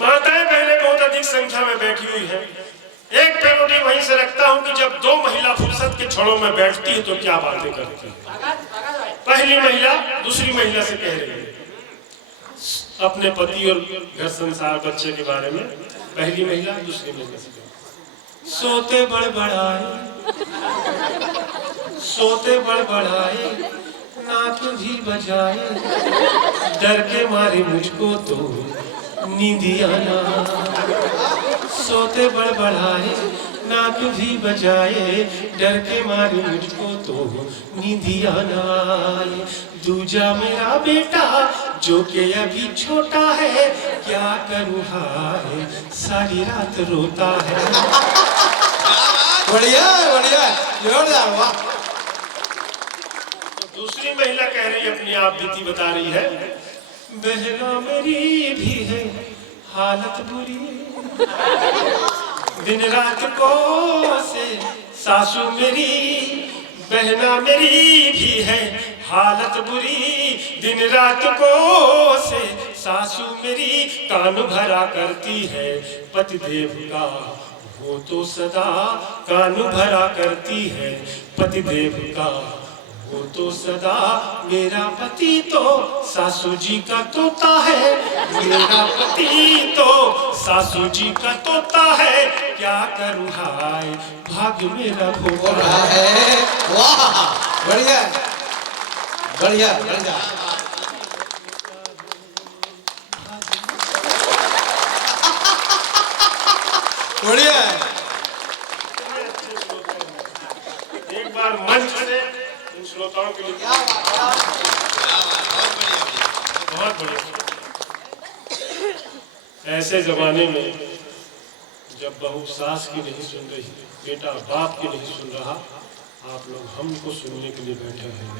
माताएं पहले बहुत अधिक संख्या में बैठी हुई है। एक पेरोडी वहीं से रखता हूं कि जब दो महिला फुर्सत के क्षणों में बैठती है तो क्या बातें करती है। पहली महिला दूसरी महिला से कह रही है अपने पति और घर संसार बच्चे के बारे में। पहली महिला दूसरी महिला से सोते बड़बड़ाए नाक भी बजाए, डर के मारे मुझको तो नींदिया ना। सोते बड़बड़ाए नाक भी बजाए, डर के मारे मुझको तो नींदिया ना आए। दूजा मेरा बेटा जो के अभी छोटा है, क्या करूँ हाय सारी रात रोता है। बढ़िया बढ़िया जोरदार वाह। तो दूसरी महिला कह रही है अपनी आप बीती बता रही है, बहना मेरी भी है हालत बुरी, दिन रात को से सासू मेरी। बहना मेरी भी है हालत बुरी, दिन रात को से सासू मेरी। कान भरा करती है पतिदेव का वो तो सदा, कान भरा करती है पतिदेव का वो तो सदा। मेरा पति तो सासू जी का तोता है, मेरा पति तो सासू जी का तोता है। क्या करूँ हाय भाग्य मेरा भोला है। वाह बढ़िया बढ़िया बढ़िया। बढ़िया। एक बार मंच से इन श्रोताओं के लिए बहुत बढ़िया। ऐसे जमाने में जब बहू सास की नहीं सुन रही, बेटा बाप की नहीं सुन रहा, आप लोग हमको सुनने के लिए बैठे हैं।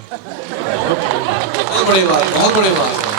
बहुत बड़ी बात बहुत बड़ी बात।